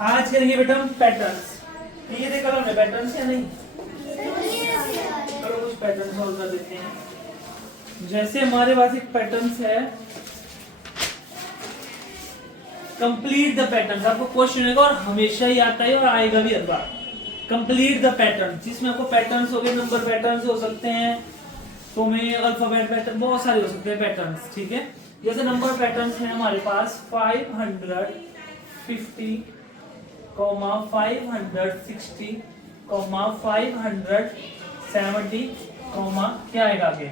आज करेंगे बेटा हम पैटर्न्स। ये देखो हमने पैटर्न्स या नहीं? चलो कुछ पैटर्न सॉल्व कर देते हैं। जैसे हमारे पास एक पैटर्न्स है, कंप्लीट द पैटर्न। आपको क्वेश्चन होगा और हमेशा ही आता है और आएगा भी हर बार। कंप्लीट द पैटर्न, जिसमें आपको पैटर्न्स हो गए, नंबर पैटर्न्स हो सकते हैं, तो में अल्फाबेट पैटर्न, बहुत सारे हो सकते हैं पैटर्न्स। ठीक है, जैसे नंबर पैटर्न्स में हमारे पास 550, 560, 570, क्या आएगा आगे?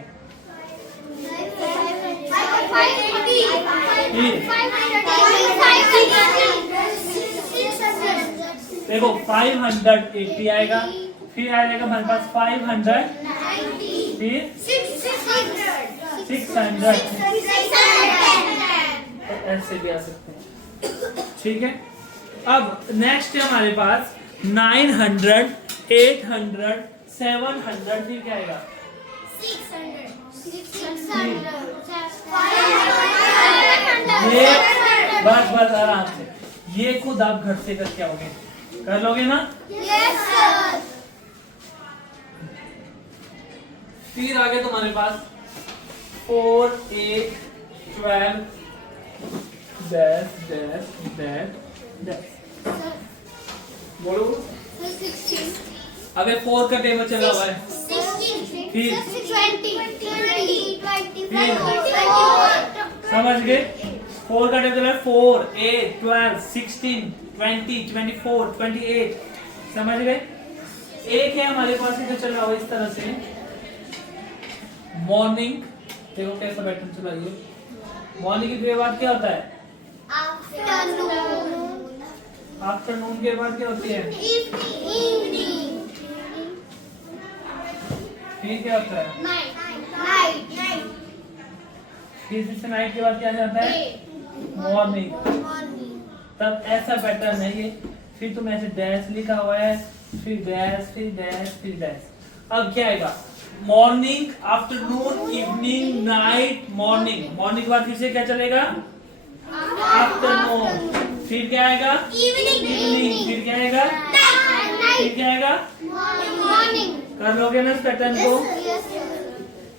देखो 580 आएगा, फिर आएगा हमारे पास 500, फिर 600, ऐसे भी आ सकते हैं। ठीक है, अब नेक्स्ट है हमारे पास 900, 800, 700, फिर क्या आएगा? 600, ये बस आराम से, ये खुद आप घर से करके आओगे, कर लोगे ना? Yes sir. फिर आगे तुम्हारे पास 4, 8, 12, डैश डैश डैश डैश, बोलो। 16, अबे 4 का टेबल चला हुआ है, 16, फिर 20, 24, समझ गए? 4 का टेबल है 4, 8, 12, 16, 20, 24, 28, समझ गए? एक है हमारे पास जो चल रहा है इस तरह से, मॉर्निंग। देखो कैसा पैटर्न चला है। मॉर्निंग के बाद क्या होता है? आफ्टरनून, आफ्टरनून के बाद क्या होती है? इवनिंग, फिर क्या होता है? नाइट, फिर से नाइट के बाद क्या जाता है? मॉर्निंग। तब ऐसा पैटर्न है ये। फिर तुम ऐसे डैश लिखा हुआ है, फिर डैश, फिर डैश, फिर डैश। अब क्या आएगा? Morning, afternoon, evening, night, morning. Morning के बाद फिर से क्या चलेगा? आफ्टरनून। फिर क्या आएगा? इवनिंग। फिर क्या आएगा? फिर क्या आएगा? मॉर्निंग। कर लोगे ना इस पैटर्न को?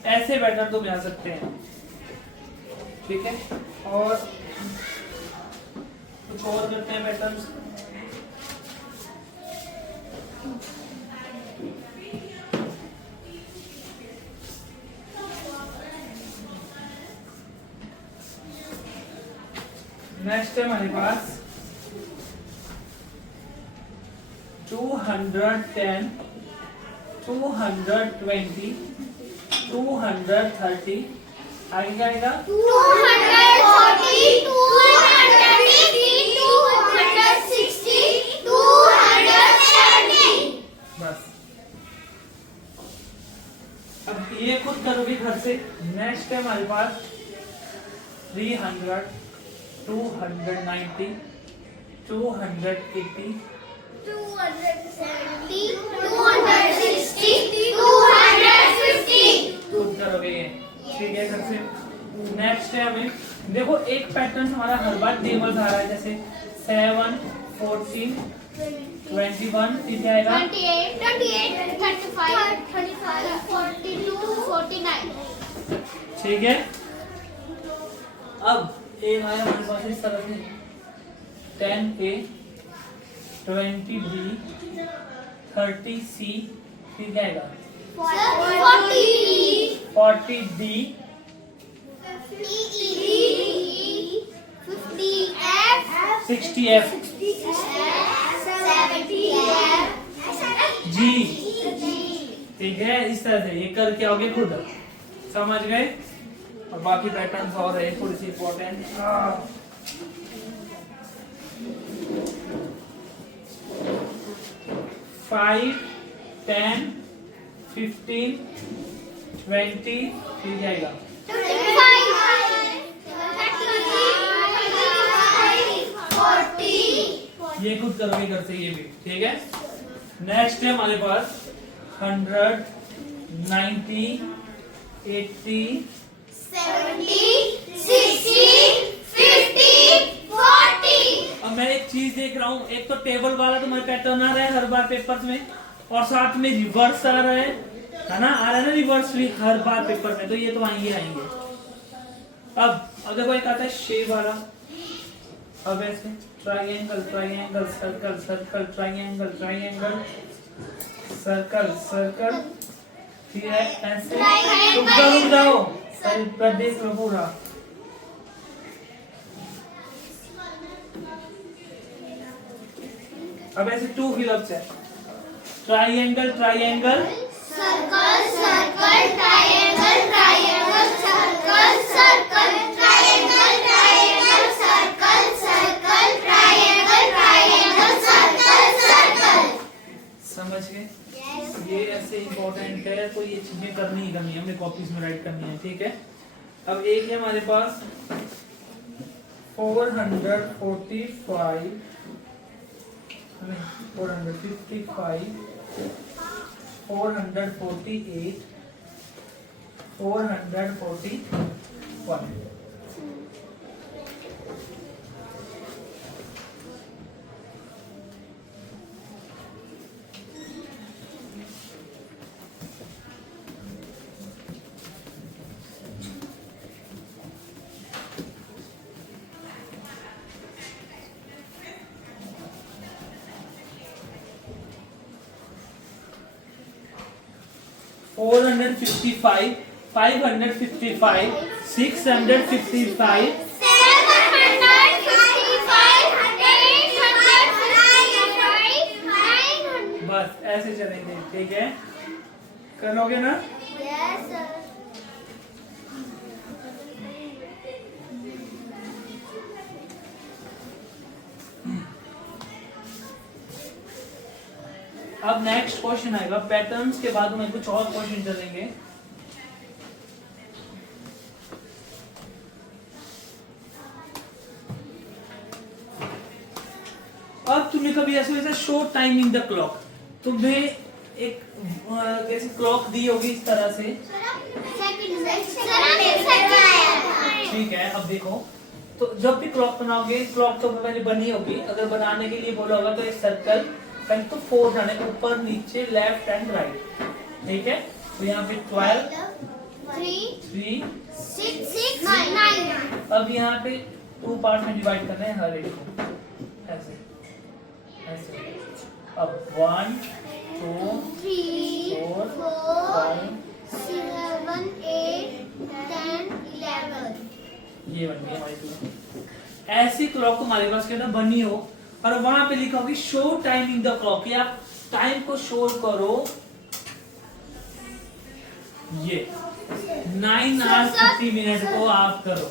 ऐसे पैटर्न तुम बना सकते हैं। ठीक है, और कुछ और करते हैं पैटर्न्स। नेक्स्ट है हमारे पास 210, 220, 230, आगे क्या आएगा? 240, 250, 260, 270। बस। अब ये खुद करोगे घर से। नेक्स्ट है हमारे पास 300, 290, 280, 270, 260, 250। खुद करोगे ये। ठीक है, घर से। नेक्स्ट है हमें, देखो एक पैटर्न हमारा हर बार टेबल आ रहा है, जैसे 7, 14, 21, फिर क्या आएगा? 28, 35, 42, 49। ठीक है, अब एक आया हमारे पास इस तरह से 10A, 20B, 30C, फिर क्या आएगा? 40D, 60F, G। ठीक है, इस तरह से ये करके आओगे खुद, समझ गए? और बाकी पैटर्न्स और है थोड़ी सी इंपॉर्टेंट। 5, 10, 15, 20, फिर जाएगा 40। ये खुद करोगे घर से, ये भी ठीक है। नेक्स्ट है हमारे पास 100, 90, 80, 70, 60, 50, 40। अब मैं एक चीज देख रहा हूँ, एक तो टेबल वाला तुम्हारे पैटर्न आ रहा है हर बार पेपर्स में, और साथ में रिवर्स आ रहा है ना, आ रहा है ना रिवर्स भी हर बार पेपर में, तो ये तो आएंगे आएंगे। अब देखो एक आता है शेप वाला, अब ऐसे triangle triangle circle circle triangle triangle circle circle, ठीक है ऐसे। रुक जाओ देख लो पूरा। अब ऐसे 2 फिलअप्स है, triangle triangle circle circle triangle triangle circle circle triangle triangle circle circle triangle triangle circle circle. समझ गए? ये ऐसे इम्पोर्टेंट है, तो ये चीजें करनी ही करनी है, हमें कॉपीज में राइट करनी है, ठीक है। अब एक है हमारे पास 445 455 448 441। फोर 455 555 655 बस ऐसे चलेंगे, ठीक है। कर लोगे ना? Yes, sir. अब नेक्स्ट क्वेश्चन आएगा पैटर्न्स के बाद में कुछ और क्वेश्चन चलेंगे। अब तुम्हें कभी ऐसे वैसे शो टाइमिंग द क्लॉक, तुम्हें एक कैसे क्लॉक दी होगी इस तरह से, ठीक है। अब देखो, तो जब भी क्लॉक बनाओगे, क्लॉक तो पहले बनी होगी, अगर बनाने के लिए बोला होगा तो एक सर्कल पहले तो 4 जाने, ऊपर नीचे लेफ्ट एंड राइट, ठीक है। तो यहाँ पे 12 3 6 9। अब यहाँ पे 2 पार्ट में डिवाइड करना है हर एक को, ऐसे ऐसे। अब 1 2 3 4 4 5 7 8 10 11। ये बन गई हमारी 2। ऐसी क्लॉक हमारे पास के अंदर बनी हो और वहां पे लिखा होगी शो टाइमिंग द क्लॉक, या टाइम को शो करो, ये 9 hours 50 मिनट को आप करो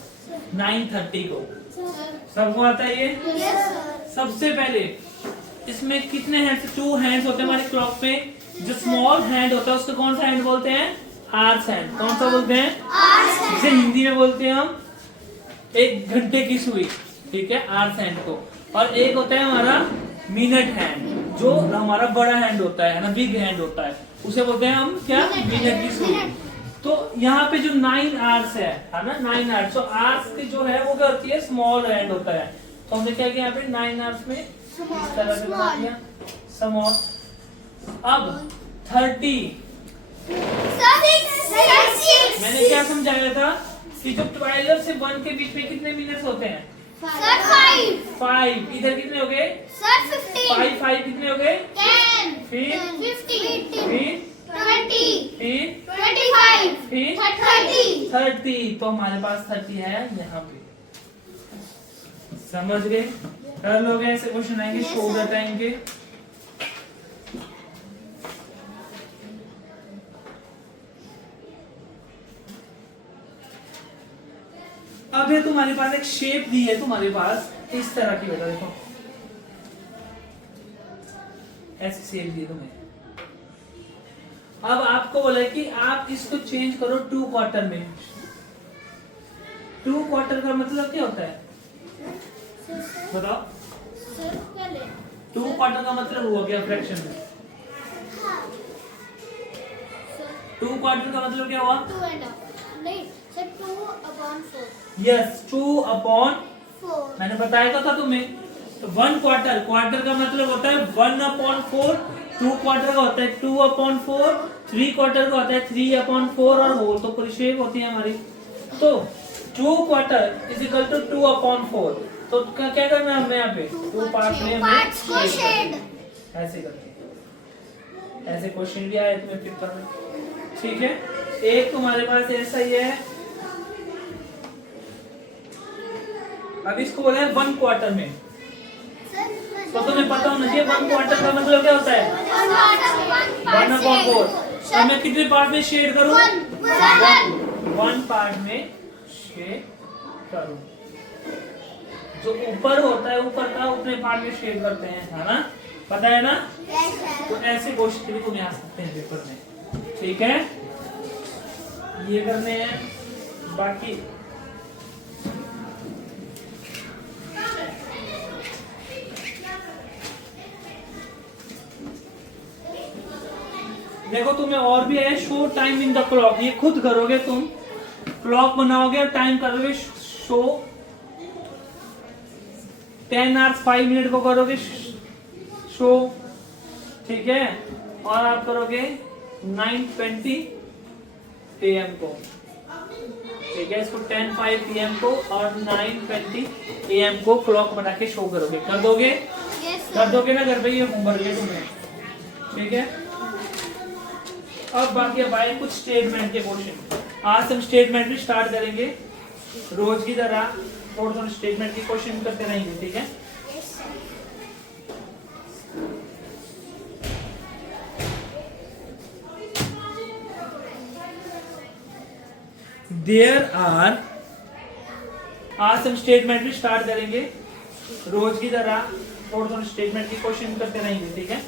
9:30 को। सबको आता है ये? सबसे पहले इसमें कितने हैंड्स? 2 हैंड्स होते हैं हमारे क्लॉक पे। जो स्मॉल हैंड होता है उसको कौन सा हैंड बोलते हैं? आर्स हैंड। कौन सा बोलते हैं? जिसे हिंदी में बोलते हैं हम 1 घंटे की सुई, ठीक है, आर्स हैंड को। और एक होता है हमारा मिनट हैंड, जो हमारा बड़ा हैंड होता है ना, बिग हैंड होता है, उसे बोलते हैं हम क्या? मिनट की सुई। तो यहाँ पे जो 9 आवर्स है ना, 9 आवर्स, तो आवर्स की जो है वो क्या होती है? स्मॉल हैंड होता है। तो हमने क्या किया यहाँ पे 9 आवर्स में इस तरह से बना दिया स्मॉल। अब 30 मैंने क्या समझाया था कि जो 12 से 1 के बीच में कितने मिनट्स होते हैं? 5। इधर कितने हो गए? 5 कितने हो गए? 10 फिर 15 फिर 20 फिर 25 फिर 30। तो हमारे पास 30 है यहाँ पे। समझ गए? कर लोगे ऐसे क्वेश्चन आएंगे शो द टाइम के। अब है तुम्हारे पास एक शेप दी है तुम्हारे पास इस तरह की, बेटा देखो ऐसी शेप दी तुम्हें। अब आपको बोला है कि आप इसको चेंज करो 2 क्वार्टर में। 2 क्वार्टर का मतलब क्या होता है बताओ? 2 क्वार्टर का मतलब हुआ क्या फ्रैक्शन में? 2 क्वार्टर का मतलब क्या हुआ? 2/2 यस 2/4। मैंने बताया था तुम्हें 1 क्वार्टर, क्वार्टर का मतलब होता है 1/4, 2 क्वार्टर का होता है 2/4, 3 क्वार्टर का होता है 3/4 और होल तो पूरी शेप होती है हमारी। तो 2 क्वार्टर इज इक्वल टू 2/4। तो क्या करना है हमें यहाँ पे 2 पार्ट में पार्ट्स को शेड। ऐसे करके, ऐसे क्वेश्चन भी आए तुम्हें पेपर में, ठीक है। एक तुम्हारे पास ऐसा ही है, अब इसको बोला है 1 क्वार्टर में, तो तुम्हें पता होना चाहिए 1 क्वार्टर का मतलब क्या होता है 1/4। अब मैं कितने पार्ट में शेड करूं? 1 पार्ट में शेड करूं। जो ऊपर होता है ऊपर का उतने पार्ट में शेड करते हैं, है ना, पता है ना। तो ऐसे क्वेश्चन भी तुम्हें आ सकते हैं पेपर में, ठीक है। ये करने हैं, बाकी देखो तुम्हें और भी है, show time in the clock, ये खुद करोगे तुम, क्लॉक बनाओगे और टाइम करोगे शो 10 hours 5 minute को करोगे शो, ठीक है। और आप करोगे 9:20 AM को, ठीक है। इसको 10:05 PM को और 9:20 AM को क्लॉक बना के शो करोगे, कर दोगे? कर दोगे ना घर पे, ये होमवर्क है तुम्हें, ठीक है। अब बाकी अब आए कुछ स्टेटमेंट के क्वेश्चन। आज हम स्टेटमेंट भी स्टार्ट करेंगे, रोज की तरह थोड़ा स्टेटमेंट के क्वेश्चन करते रहेंगे, ठीक है। देयर आर, आज हम स्टेटमेंट भी स्टार्ट करेंगे, रोज की तरह थोड़ा स्टेटमेंट के क्वेश्चन करते रहेंगे, ठीक है।